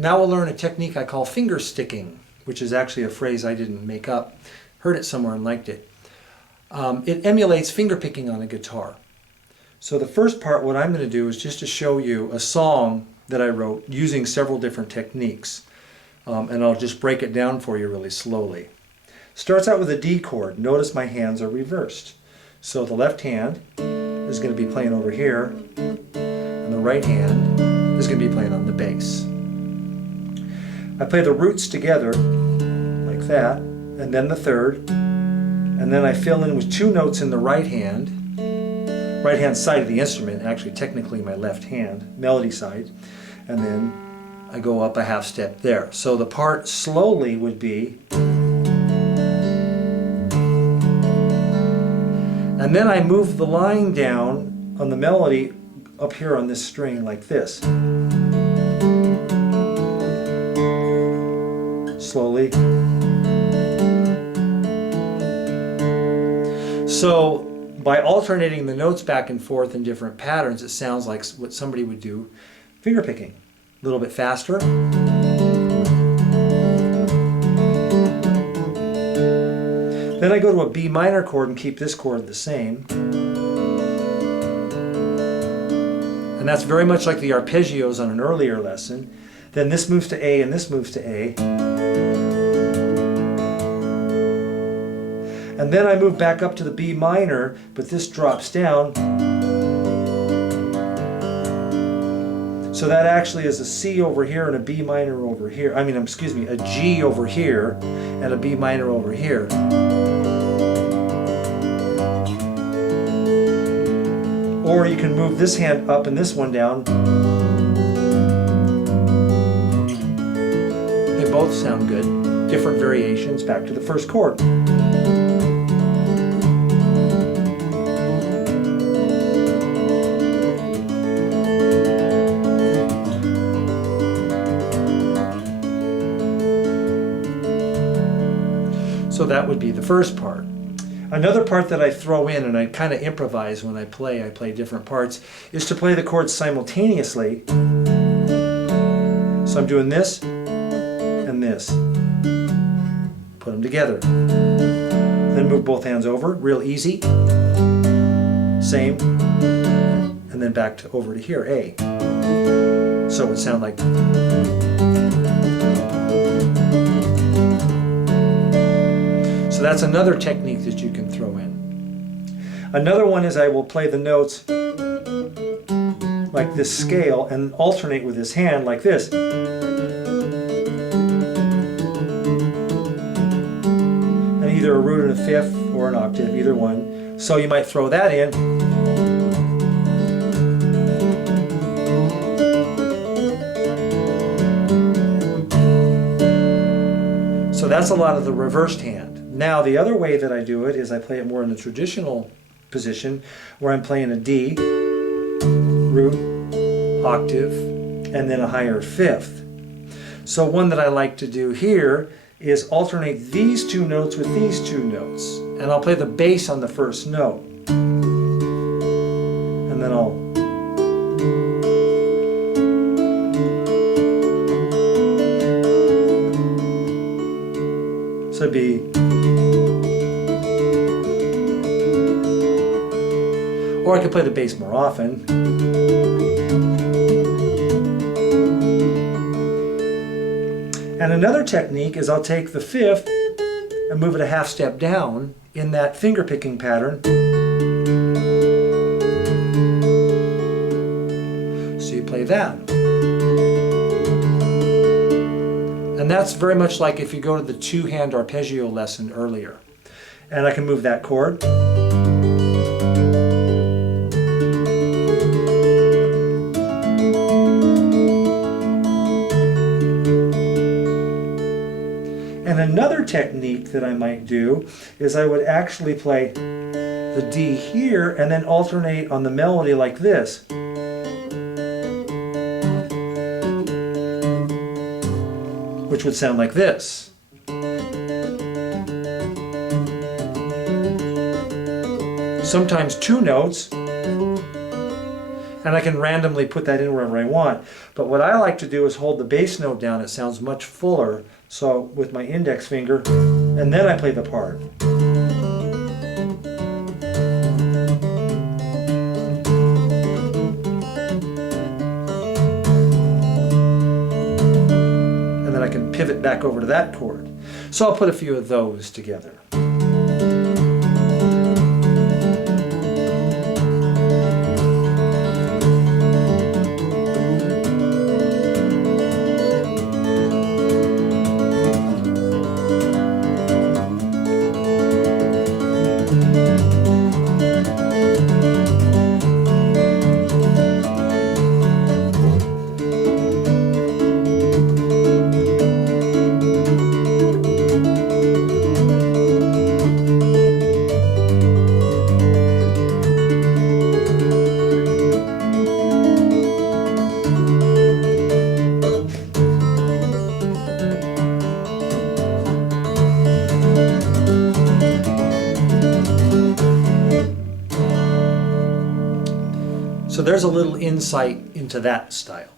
Now we'll learn a technique I call fingersticking, which is actually a phrase I didn't make up. Heard it somewhere and liked it. It emulates fingerpicking on a guitar. So the first part, what I'm going to do is just to show you a song that I wrote using several different techniques. And I'll just break it down for you really slowly. Starts out with a D chord. Notice my hands are reversed. So the left hand is going to be playing over here, and the right hand is going to be playing on the bass. I play the roots together like that, and then the third, and then I fill in with two notes in the right hand side of the instrument, actually technically my left hand, melody side, and then I go up a half step there. So the part slowly would be, and then I move the line down on the melody up here on this string like this. Slowly. So by alternating the notes back and forth in different patterns, it sounds like what somebody would do fingerpicking. A little bit faster. Then I go to a B minor chord and keep this chord the same. And that's very much like the arpeggios on an earlier lesson. Then this moves to A and this moves to A. And then I move back up to the B minor, but this drops down. So that actually is a C over here and a B minor over here. I mean, excuse me, a G over here and a B minor over here. Or you can move this hand up and this one down. They both sound good. Different variations back to the first chord. So that would be the first part. Another part that I throw in, and I kind of improvise when I play different parts, is to play the chords simultaneously. So I'm doing this and this. Put them together. Then move both hands over, real easy. Same. And then back to over to here, A. So it would sound like. So that's another technique that you can throw in. Another one is I will play the notes like this scale and alternate with this hand like this. And either a root and a fifth or an octave, either one. So you might throw that in. So that's a lot of the reversed hand. Now the other way that I do it is I play it more in the traditional position where I'm playing a D, root, octave, and then a higher fifth. So one that I like to do here is alternate these two notes with these two notes. And I'll play the bass on the first note. And then I'll so it'd be, or I could play the bass more often. And another technique is I'll take the fifth and move it a half step down in that finger picking pattern. So you play that. And that's very much like if you go to the two-hand arpeggio lesson earlier. And I can move that chord. And another technique that I might do is I would actually play the D here and then alternate on the melody like this. Which would sound like this. Sometimes two notes, and And I can randomly put that in wherever I want. But what I like to do is hold the bass note down. It sounds much fuller. So with my index finger, and then I play the part. And then I can pivot back over to that chord. So I'll put a few of those together. So there's a little insight into that style.